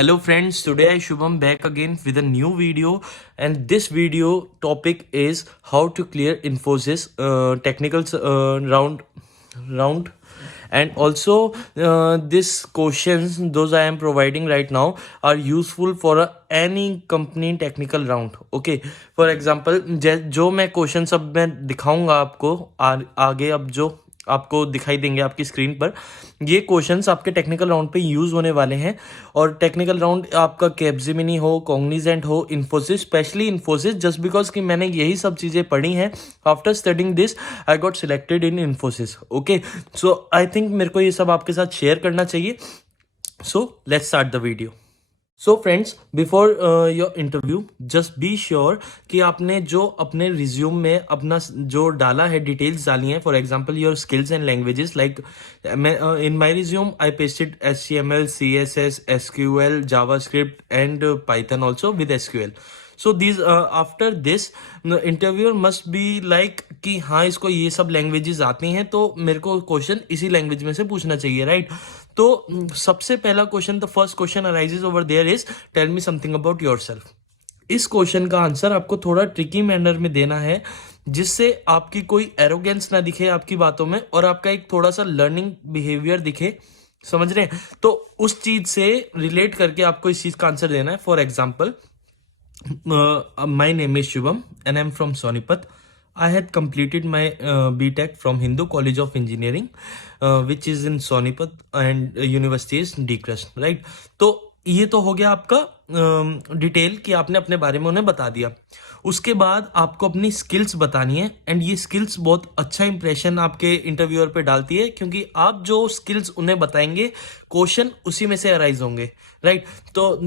Hello friends, today I Shubham back again with a new video, and this video topic is how to clear Infosys technical round, and also these questions those I am providing right now are useful for any company technical round. Okay, for example जो मैं question अब मैं दिखाऊंगा आपको आगे, अब जो आपको दिखाई देंगे आपकी स्क्रीन पर, ये क्वेश्चंस आपके टेक्निकल राउंड पे यूज होने वाले हैं। और टेक्निकल राउंड आपका कैपजेमिनी हो, कॉग्निजेंट हो, Infosys, specially Infosys, just because कि मैंने यही सब चीज़ें पढ़ी हैं। After studying this I got selected in Infosys. Okay, so I think मेरे को ये सब आपके साथ शेयर करना चाहिए। So let's start the video. So friends, before your interview just be sure कि आपने जो अपने रिज्यूम में अपना जो डाला है, डिटेल्स डाली हैं, for example your skills and languages, like in my resume I pasted HTML, CSS, SQL, JavaScript and Python also with SQL. So these after this interviewer must be like कि हाँ इसको ये सब लैंग्वेजेस आती हैं, तो मेरे को क्वेश्चन इसी लैंग्वेज में से पूछना चाहिए, राइट? तो सबसे पहला question, the first question arises over there is tell me something about yourself. इस क्वेश्चन का आंसर आपको थोड़ा ट्रिकी मैनर में देना है, जिससे आपकी कोई एरोगेंस ना दिखे आपकी बातों में, और आपका एक थोड़ा सा लर्निंग बिहेवियर दिखे। समझ रहे हैं? तो उस चीज से रिलेट करके आपको इस चीज का आंसर देना है। For example, my name is Shubham and I'm from Sonipat. I had completed my BTech from Hindu College of Engineering, which is in Sonipat, and university is DCRUST, right? तो ये तो हो गया आपका डिटेल कि आपने अपने बारे में उन्हें बता दिया। उसके बाद आपको अपनी स्किल्स बतानी है, एंड ये स्किल्स बहुत अच्छा इंप्रेशन आपके इंटरव्यूअर पे डालती है, क्योंकि आप जो स्किल्स उन्हें बताएंगे क्वेश्चन उसी में से अराइज होंगे, राइट? तो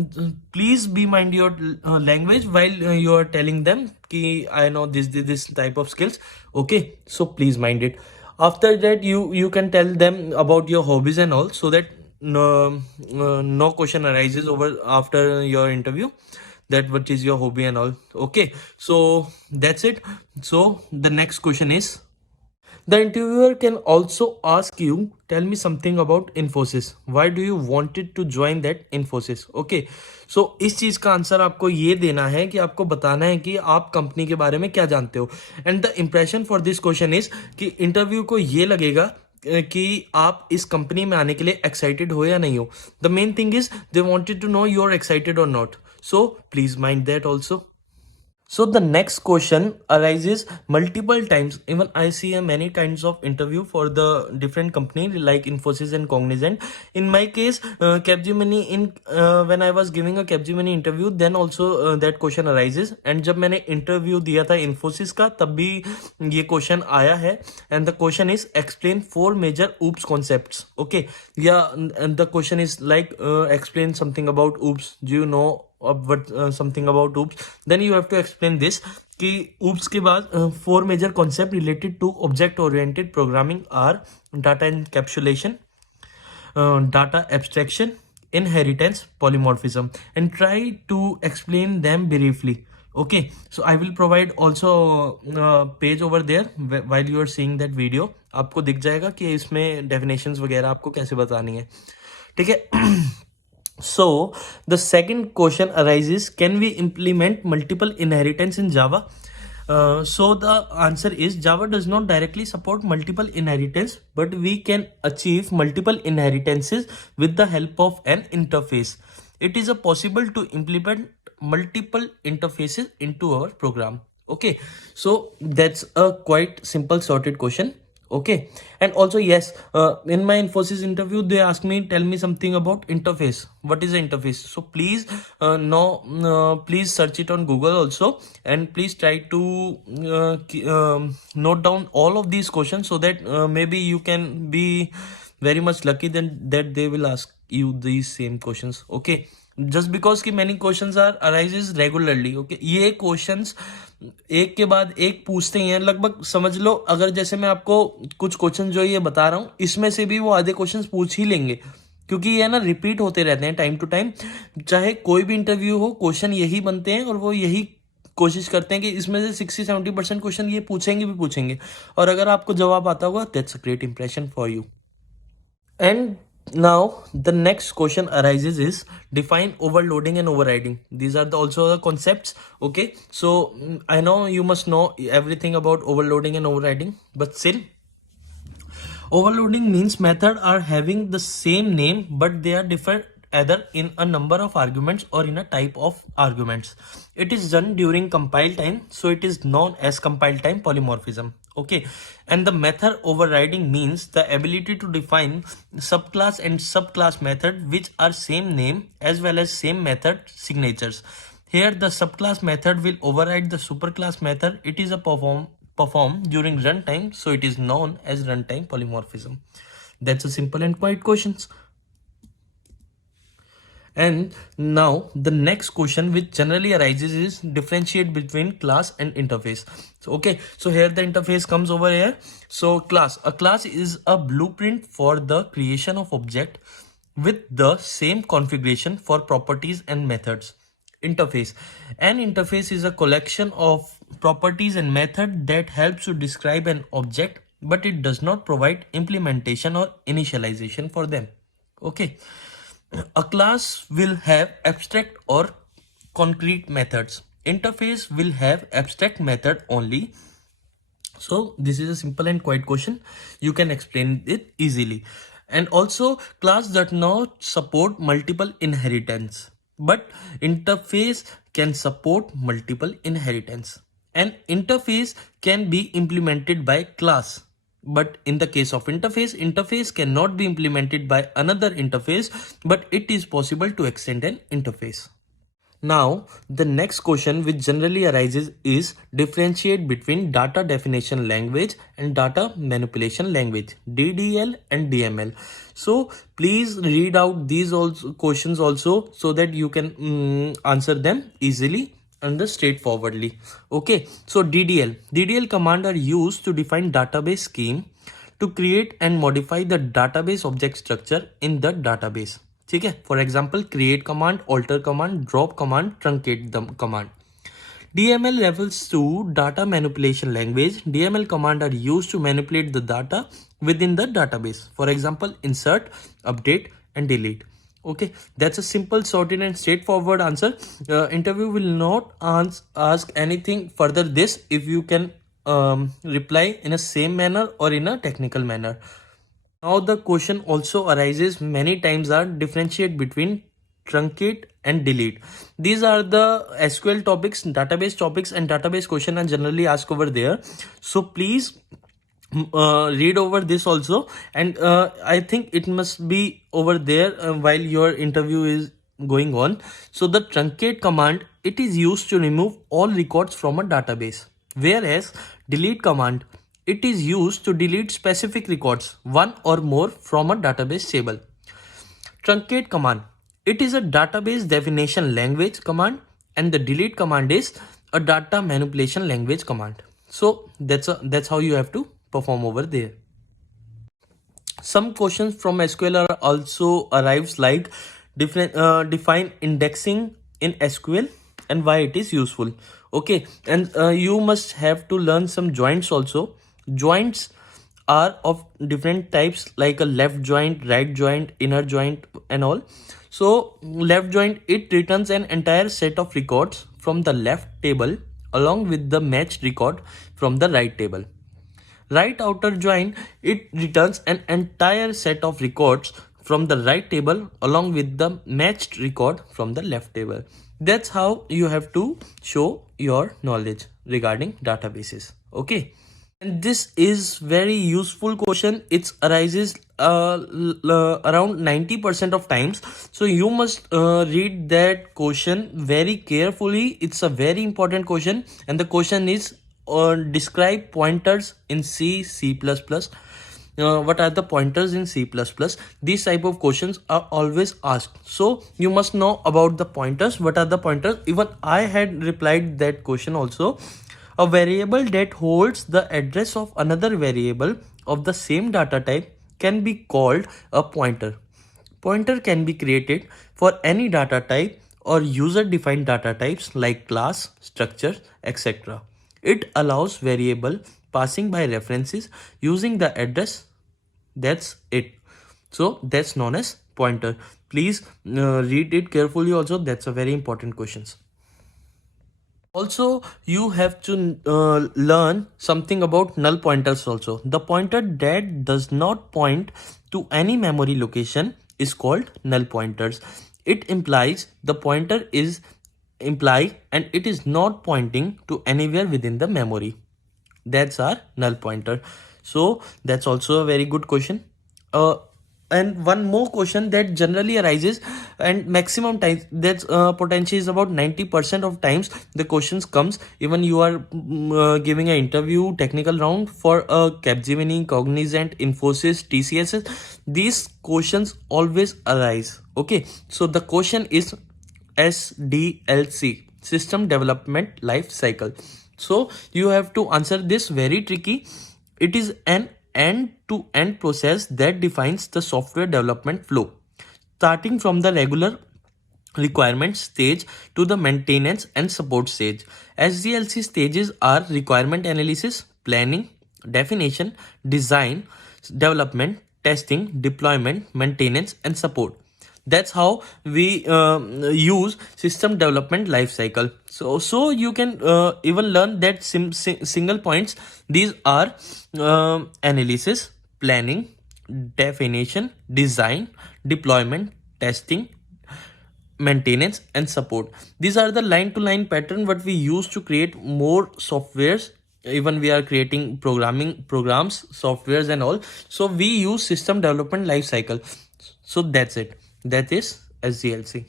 please be mind your language while you are telling them कि I know this type of skills. Okay, so please mind it. After that you can tell them about your hobbies and all, so that no question arises over after your interview, that what is your hobby and all. Okay, so that's it. So the next question is, the interviewer can also ask you, tell me something about Infosys. Why do you wanted to join that Infosys? Okay, so इस चीज का answer आपको ये देना है कि आपको बताना है कि आप कंपनी के बारे में क्या जानते हो। And the impression for this question is कि इंटरव्यू को ये लगेगा कि आप इस कंपनी में आने के लिए एक्साइटेड हो या नहीं हो। The main thing is they wanted to know you are excited और not, so please mind that also. So the next question arises multiple times. Even I see many kinds of interview for the different company like Infosys and Cognizant. In my case, Capgemini, when I was giving a Capgemini interview, then also that question arises. And जब मैंने interview दिया था Infosys का, तब भी ये question आया है. And the question is explain 4 major OOPS concepts. Okay, yeah, and the question is like explain something about OOPS. Do you know what something about OOPS? Then you have to explain this कि OOPS के बाद 4 major concept related to object oriented programming are data encapsulation, data abstraction, inheritance, polymorphism, and try to explain them briefly. Okay, so I will provide also page over there while you are seeing that video. आपको दिख जाएगा कि इसमें definitions वगैरह आपको कैसे बतानी है, ठीक है? So the second question arises, can we implement multiple inheritance in Java? So the answer is Java does not directly support multiple inheritance, but we can achieve multiple inheritances with the help of an interface. It is possible to implement multiple interfaces into our program. Okay, so that's a quite simple sorted question. Okay, and also yes, in my Infosys interview they asked me, tell me something about interface. What is an interface? So please please search it on Google also, and please try to note down all of these questions, so that maybe you can be very much lucky then that they will ask you these same questions. Okay, just because कि many questions are arises regularly. Okay, ये questions एक के बाद एक पूछते ही हैं लगभग. समझ लो, अगर जैसे मैं आपको कुछ क्वेश्चन जो ये बता रहा हूँ, इसमें से भी वो आधे क्वेश्चंस पूछ ही लेंगे, क्योंकि ये ना रिपीट होते रहते हैं टाइम टू टाइम. चाहे कोई भी इंटरव्यू हो, क्वेश्चन यही बनते हैं, और वो यही कोशिश करते हैं कि इसमें से 60-70% क्वेश्चन ये पूछेंगे. और अगर आपको जवाब आता होगा, that's a great impression for you. And Now the next question arises is define overloading and overriding. These are also the concepts. Okay, so I know you must know everything about overloading and overriding, but still, overloading means method are having the same name but they are different either in a number of arguments or in a type of arguments. It is done during compile time, so it is known as compile time polymorphism. Okay, and the method overriding means the ability to define subclass and subclass method which are same name as well as same method signatures. Here the subclass method will override the superclass method. It is a perform during runtime, so it is known as runtime polymorphism. That's a simple and quiet questions. And now the next question which generally arises is differentiate between class and interface. So okay, so here the interface comes over here. So a class is a blueprint for the creation of object with the same configuration for properties and methods. Interface, an interface is a collection of properties and method that helps to describe an object, but it does not provide implementation or initialization for them. Okay, a class will have abstract or concrete methods. Interface will have abstract method only. So this is a simple and quiet question. You can explain it easily. And also class does not support multiple inheritance, but interface can support multiple inheritance. An interface can be implemented by class, but in the case of interface cannot be implemented by another interface, but it is possible to extend an interface. Now, the next question which generally arises is differentiate between data definition language and data manipulation language, DDL and DML. So please read out these also questions also so that you can answer them easily and straightforwardly. Okay, so DDL command are used to define database scheme to create and modify the database object structure in the database. ठीक है, for example create command, alter command, drop command, truncate the command. DML refers to data manipulation language. DML command are used to manipulate the data within the database. For example, insert, update and delete. Okay, that's a simple, sorted and straightforward answer. Interview will not ask anything further this if you can reply in a same manner or in a technical manner. Now the question also arises many times are differentiate between truncate and delete. These are the SQL topics, database topics and database question are generally asked over there. So please read over this also, and I think it must be over there while your interview is going on. So the truncate command, it is used to remove all records from a database, whereas delete command, it is used to delete specific records, one or more from a database table. Truncate command, it is a database definition language command, and the delete command is a data manipulation language command. So that's how you have to perform over there. Some questions from SQL are also arrives like define indexing in SQL and why it is useful. Okay, and you must have to learn some joints also. Joints are of different types like a left joint, right joint, inner joint and all. So left joint, it returns an entire set of records from the left table along with the matched record from the right table. Right outer join, it returns an entire set of records from the right table along with the matched record from the left table. That's how you have to show your knowledge regarding databases. Okay. And this is very useful question. It arises around 90% of times. So you must read that question very carefully. It's a very important question. And the question is describe pointers in C++. What are the pointers in C++? These type of questions are always asked. So you must know about the pointers. What are the pointers? Even I had replied that question also. A variable that holds the address of another variable of the same data type can be called a pointer. Pointer can be created for any data type or user-defined data types like class, structure, etc. It allows variable passing by references using the address. That's it. So that's known as pointer. Please read it carefully also. That's a very important question. Also, you have to learn something about null pointers also. The pointer that does not point to any memory location is called null pointers. It implies the pointer is imply and it is not pointing to anywhere within the memory. That's our null pointer. So that's also a very good question. And one more question that generally arises, and maximum times that's potential is about 90% of times the questions comes even you are giving an interview technical round for a Capgemini, Cognizant, Infosys, TCS. These questions always arise. Okay, so the question is SDLC, System Development Life Cycle. So you have to answer this very tricky. It is an end-to-end process that defines the software development flow, starting from the regular requirement stage to the maintenance and support stage. SDLC stages are requirement analysis, planning, definition, design, development, testing, deployment, maintenance, and support. That's how we use system development life cycle. So you can even learn that single points. These are analysis, planning, definition, design, deployment, testing, maintenance, and support. These are the line to line pattern what we use to create more softwares. Even we are creating programming programs, softwares, and all. So we use system development life cycle. So that's it. That is SDLC.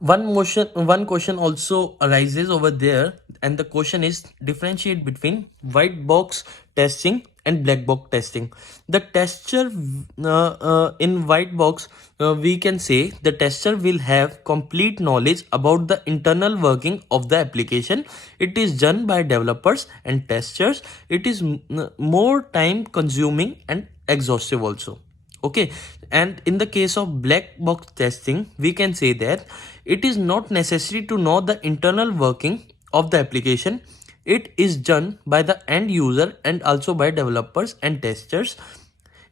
One question also arises over there, and the question is differentiate between white box testing and black box testing. The tester in white box, we can say the tester will have complete knowledge about the internal working of the application. It is done by developers and testers. It is more time consuming and exhaustive also. Okay, and in the case of black box testing, we can say that it is not necessary to know the internal working of the application. It is done by the end user and also by developers and testers.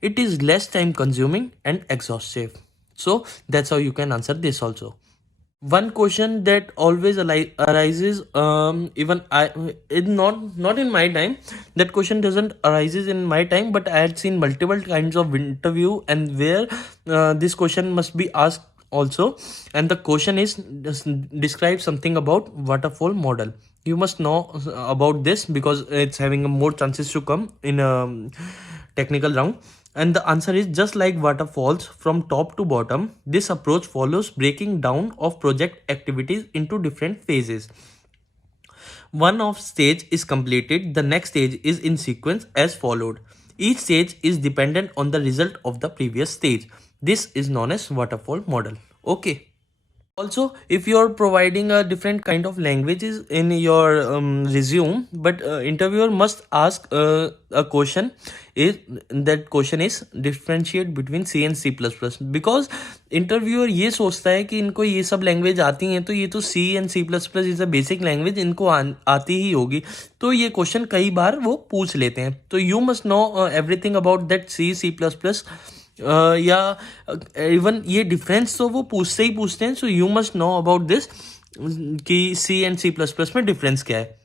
It is less time consuming and exhaustive. So that's how you can answer this also. One question that always arises, even I, it not in my time. That question doesn't arises in my time, but I had seen multiple kinds of interview and where this question must be asked also. And the question is describe something about waterfall model. You must know about this because it's having more chances to come in a technical round. And the answer is just like waterfalls from top to bottom. This approach follows breaking down of project activities into different phases. One of stage is completed, the next stage is in sequence as followed. Each stage is dependent on the result of the previous stage. This is known as waterfall model. Okay. Also, if you're providing a different kind of languages in your resume, but interviewer must ask a question. Is that question is differentiate between C and C++, because interviewer ये सोचता है कि इनको ये सब language आती हैं तो ये तो C and C++ is a basic language, इनको आती ही होगी. तो ये क्वेश्चन कई बार वो पूछ लेते हैं. तो you must know everything about that C++. या इवन ये डिफरेंस तो वो पूछते ही पूछते हैं. So you must know about this कि C एंड C++ में डिफरेंस क्या है.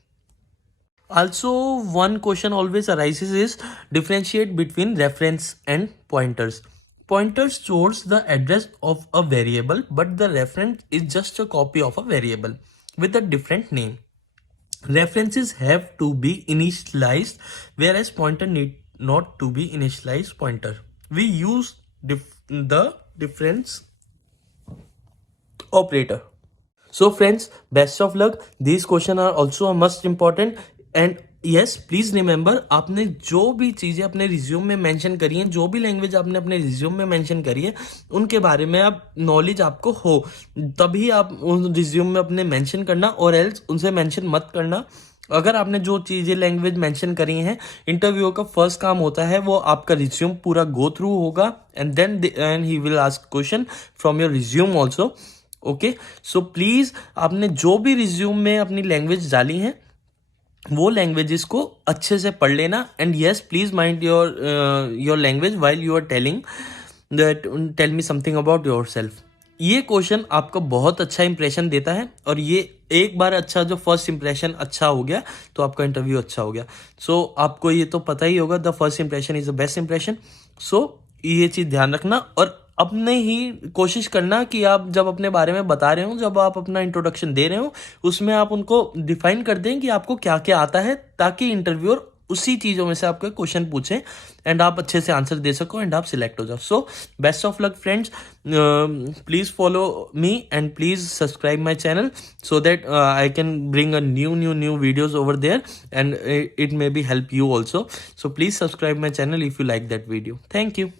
Also, one question always arises is differentiate between reference and pointers. Pointer stores the address of a variable, but the reference is just a copy of a variable with a different name. References have to be initialized, whereas pointer need not to be initialized pointer. We use the difference operator. So friends, best of luck. These questions are also a must important. And yes, please remember, आपने जो भी चीज़ें अपने resume में mention करी हैं, जो भी लैंग्वेज आपने अपने रिज्यूम में मेंशन करी है, उनके बारे में आप नॉलेज आपको हो, तभी आप उन रिज्यूम में अपने मेंशन करना, और एल्स उनसे मेंशन मत करना. अगर आपने जो चीज़ें लैंग्वेज मेंशन करी हैं, इंटरव्यू का फर्स्ट काम होता है वो आपका रिज्यूम पूरा गो थ्रू होगा, and then he will ask question from your resume also. Okay, so please आपने जो भी रिज्यूम में अपनी लैंग्वेज डाली हैं वो लैंग्वेजेस को अच्छे से पढ़ लेना. And yes, please mind your language while you are telling. That tell me something about yourself. ये क्वेश्चन आपका बहुत अच्छा इंप्रेशन देता है, और ये एक बार अच्छा, जो फर्स्ट इंप्रेशन अच्छा हो गया तो आपका इंटरव्यू अच्छा हो गया। सो आपको ये तो पता ही होगा, the first impression is the best impression. So ये चीज़ ध्यान रखना, और अपने ही कोशिश करना कि आप जब अपने बारे में बता रहे हो, जब आप अपना इंट्रोडक्शन दे रहे हो, उसमें आप उनको डिफाइन कर दें कि आपको क्या क्या आता है, ताकि इंटरव्यूअर उसी चीज़ों में से आपको क्वेश्चन पूछें एंड आप अच्छे से आंसर दे सको एंड आप सिलेक्ट हो जाओ। So best of luck friends, please follow me and please subscribe my channel, so that I can bring a new videos over there, and it may be help you also. So please subscribe my channel if you like that video. Thank you.